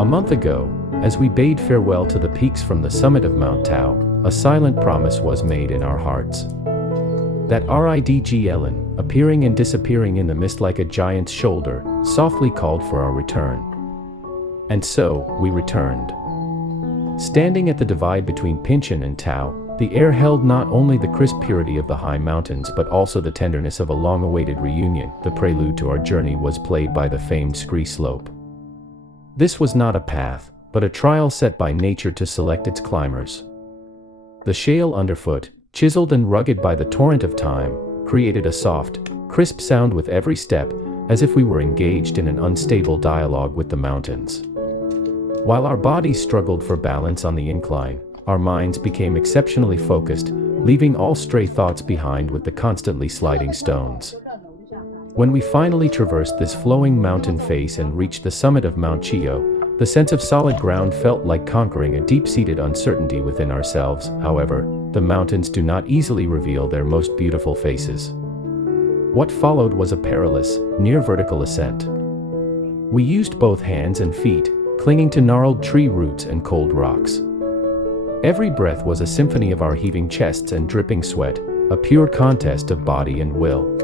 A month ago, as we bade farewell to the peaks from the summit of Mount Tao, a silent promise was made in our hearts. That ridgelin, appearing and disappearing in the mist like a giant's shoulder, softly called for our return. And so, we returned. Standing at the divide between Pintian and Tao, the air held not only the crisp purity of the high mountains but also the tenderness of a long-awaited reunion. The prelude to our journey was played by the famed scree slope. This was not a path, but a trial set by nature to select its climbers. The shale underfoot, chiseled and rugged by the torrent of time, created a soft, crisp sound with every step, as if we were engaged in an unstable dialogue with the mountains. While our bodies struggled for balance on the incline, our minds became exceptionally focused, leaving all stray thoughts behind with the constantly sliding stones. When we finally traversed this flowing mountain face and reached the summit of Mount Chiyou, the sense of solid ground felt like conquering a deep-seated uncertainty within ourselves. However, the mountains do not easily reveal their most beautiful faces. What followed was a perilous, near-vertical ascent. We used both hands and feet, clinging to gnarled tree roots and cold rocks. Every breath was a symphony of our heaving chests and dripping sweat, a pure contest of body and will.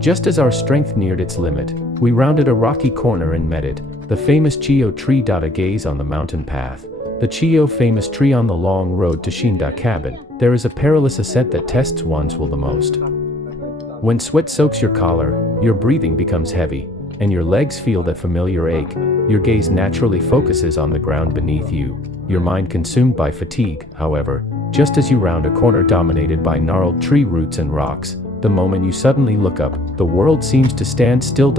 Just as our strength neared its limit, we rounded a rocky corner and met it, the famous Chiyou tree. A gaze on the mountain path, the Chiyou famous tree on the long road to Xinda Cabin. There is a perilous ascent that tests one's will the most. When sweat soaks your collar, your breathing becomes heavy, and your legs feel that familiar ache, your gaze naturally focuses on the ground beneath you, your mind consumed by fatigue. However, just as you round a corner dominated by gnarled tree roots and rocks, the moment you suddenly look up, the world seems to stand still.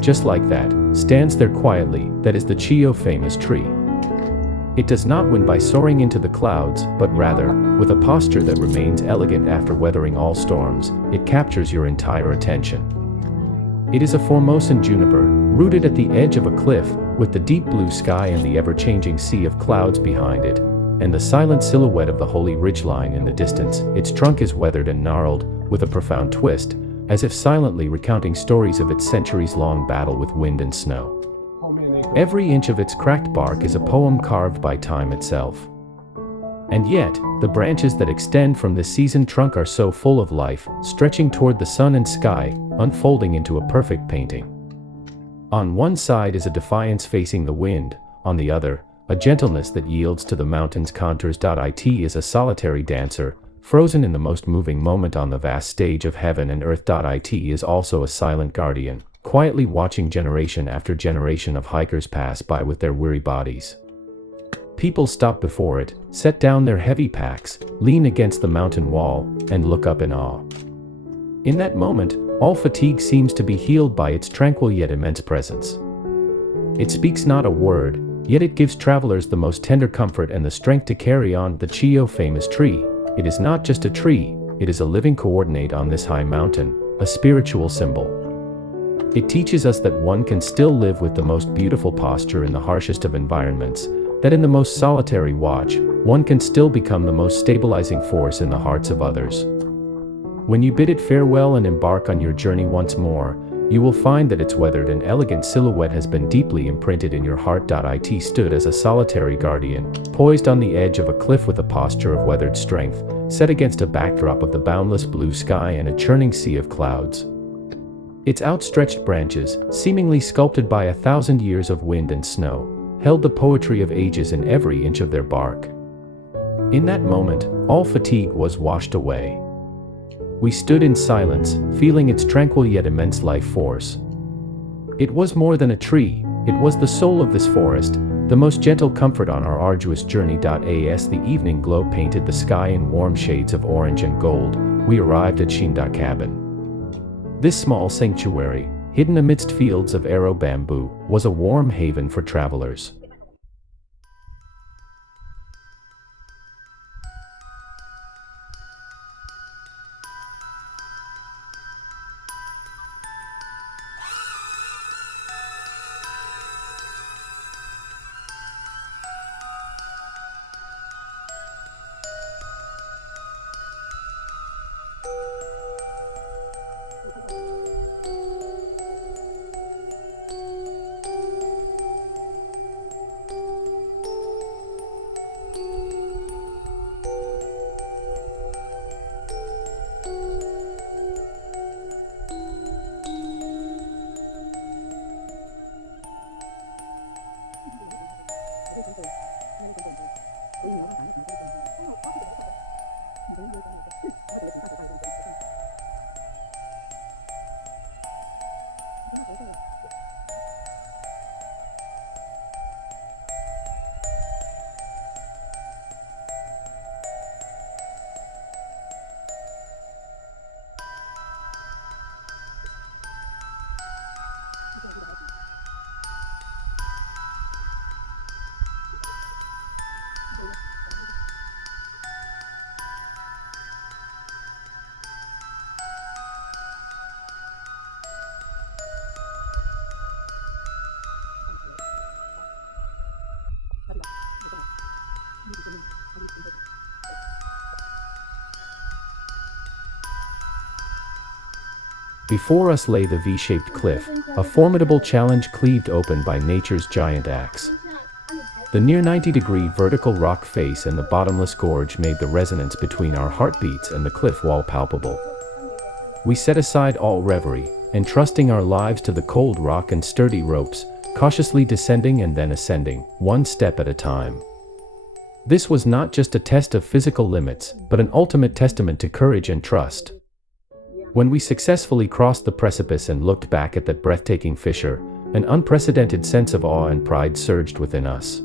Just like that, stands there quietly. That is the Chiyou famous tree. It does not win by soaring into the clouds, but rather, with a posture that remains elegant after weathering all storms, it captures your entire attention. It is a Formosan juniper, rooted at the edge of a cliff, with the deep blue sky and the ever-changing sea of clouds behind it, and the silent silhouette of the holy ridgeline in the distance. Its trunk is weathered and gnarled, with a profound twist, as if silently recounting stories of its centuries-long battle with wind and snow. Every inch of its cracked bark is a poem carved by time itself. And yet, the branches that extend from this seasoned trunk are so full of life, stretching toward the sun and sky, unfolding into a perfect painting. On one side is a defiance facing the wind, on the other, a gentleness that yields to the mountain's contours. It is a solitary dancer, frozen in the most moving moment on the vast stage of heaven and earth. It is also a silent guardian, quietly watching generation after generation of hikers pass by with their weary bodies. People stop before it, set down their heavy packs, lean against the mountain wall, and look up in awe. In that moment, all fatigue seems to be healed by its tranquil yet immense presence. It speaks not a word, yet it gives travelers the most tender comfort and the strength to carry on. The Chiyou famous tree. It is not just a tree, it is a living coordinate on this high mountain, a spiritual symbol. It teaches us that one can still live with the most beautiful posture in the harshest of environments, that in the most solitary watch, one can still become the most stabilizing force in the hearts of others. When you bid it farewell and embark on your journey once more, you will find that its weathered and elegant silhouette has been deeply imprinted in your heart. It stood as a solitary guardian, poised on the edge of a cliff with a posture of weathered strength, set against a backdrop of the boundless blue sky and a churning sea of clouds. Its outstretched branches, seemingly sculpted by 1,000 years of wind and snow, held the poetry of ages in every inch of their bark. In that moment, all fatigue was washed away. We stood in silence, feeling its tranquil yet immense life force. It was more than a tree, it was the soul of this forest, the most gentle comfort on our arduous journey. As the evening glow painted the sky in warm shades of orange and gold, we arrived at Xinda Cabin. This small sanctuary, hidden amidst fields of arrow bamboo, was a warm haven for travelers. Before us lay the V-shaped cliff, a formidable challenge cleaved open by nature's giant axe. The near 90-degree vertical rock face and the bottomless gorge made the resonance between our heartbeats and the cliff wall palpable. We set aside all reverie, entrusting our lives to the cold rock and sturdy ropes, cautiously descending and then ascending, one step at a time. This was not just a test of physical limits, but an ultimate testament to courage and trust. When we successfully crossed the precipice and looked back at that breathtaking fissure, an unprecedented sense of awe and pride surged within us.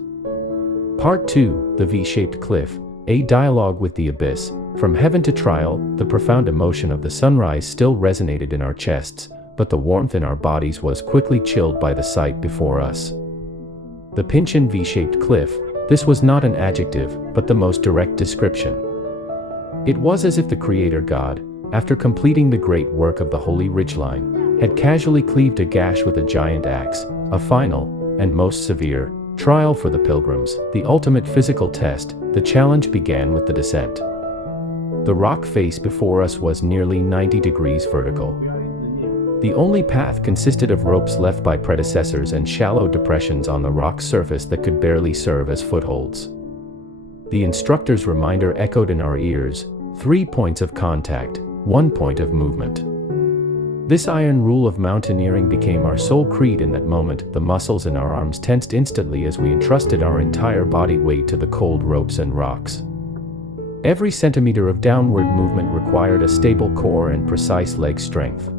Part 2, the V-shaped cliff, a dialogue with the abyss. From heaven to trial, the profound emotion of the sunrise still resonated in our chests, but the warmth in our bodies was quickly chilled by the sight before us. The Pintian V-shaped cliff, this was not an adjective, but the most direct description. It was as if the Creator God, after completing the great work of the holy ridgeline, had casually cleaved a gash with a giant axe, a final, and most severe, trial for the pilgrims, the ultimate physical test. The challenge began with the descent. The rock face before us was nearly 90 degrees vertical. The only path consisted of ropes left by predecessors and shallow depressions on the rock surface that could barely serve as footholds. The instructor's reminder echoed in our ears: 3 points of contact, 1 point of movement. This iron rule of mountaineering became our sole creed in that moment. The muscles in our arms tensed instantly as we entrusted our entire body weight to the cold ropes and rocks. Every centimeter of downward movement required a stable core and precise leg strength.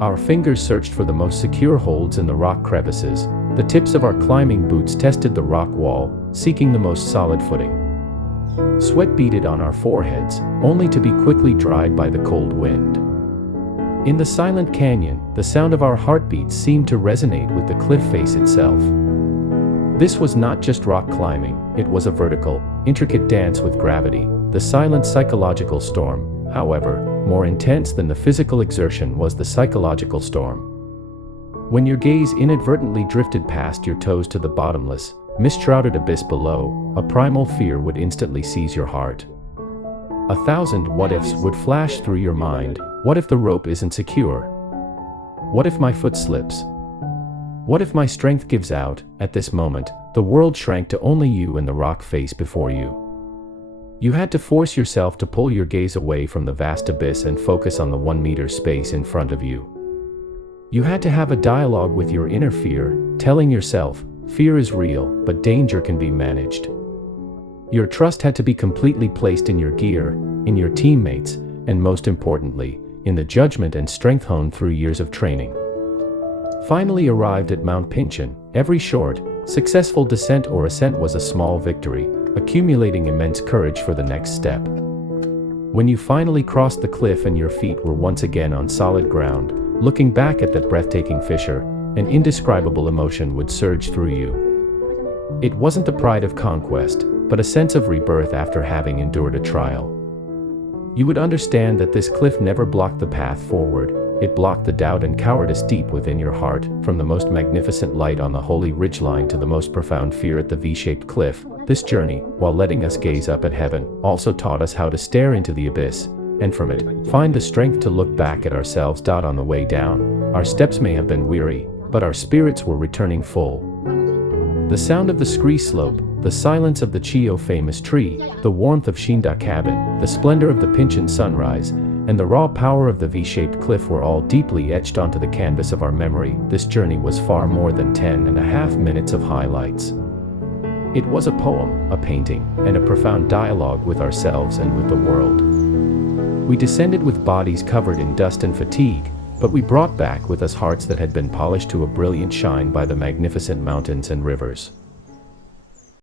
Our fingers searched for the most secure holds in the rock crevices. The tips of our climbing boots tested the rock wall, seeking the most solid footing. Sweat beaded on our foreheads, only to be quickly dried by the cold wind. In the silent canyon, the sound of our heartbeats seemed to resonate with the cliff face itself. This was not just rock climbing, it was a vertical, intricate dance with gravity. The silent psychological storm, however, more intense than the physical exertion was the psychological storm. When your gaze inadvertently drifted past your toes to the bottomless, mist-shrouded abyss below, a primal fear would instantly seize your heart. 1,000 what-ifs would flash through your mind. What if the rope isn't secure? What if my foot slips? What if my strength gives out? At this moment, the world shrank to only you and the rock face before you. You had to force yourself to pull your gaze away from the vast abyss and focus on the 1-meter space in front of you. You had to have a dialogue with your inner fear, telling yourself, fear is real, but danger can be managed. Your trust had to be completely placed in your gear, in your teammates, and most importantly, in the judgment and strength honed through years of training. Finally arrived at Mount Pintian, every short, successful descent or ascent was a small victory, accumulating immense courage for the next step. When you finally crossed the cliff and your feet were once again on solid ground, looking back at that breathtaking fissure, an indescribable emotion would surge through you. It wasn't the pride of conquest, but a sense of rebirth after having endured a trial. You would understand that this cliff never blocked the path forward, it blocked the doubt and cowardice deep within your heart. From the most magnificent light on the holy ridgeline to the most profound fear at the V-shaped cliff, this journey, while letting us gaze up at heaven, also taught us how to stare into the abyss, and from it, find the strength to look back at ourselves. On the way down, our steps may have been weary, but our spirits were returning full. The sound of the scree slope, the silence of the Chiyou famous tree, the warmth of Xinda Cabin, the splendor of the Pintian sunrise, and the raw power of the V-shaped cliff were all deeply etched onto the canvas of our memory. This journey was far more than 10.5 minutes of highlights. It was a poem, a painting, and a profound dialogue with ourselves and with the world. We descended with bodies covered in dust and fatigue, but we brought back with us hearts that had been polished to a brilliant shine by the magnificent mountains and rivers.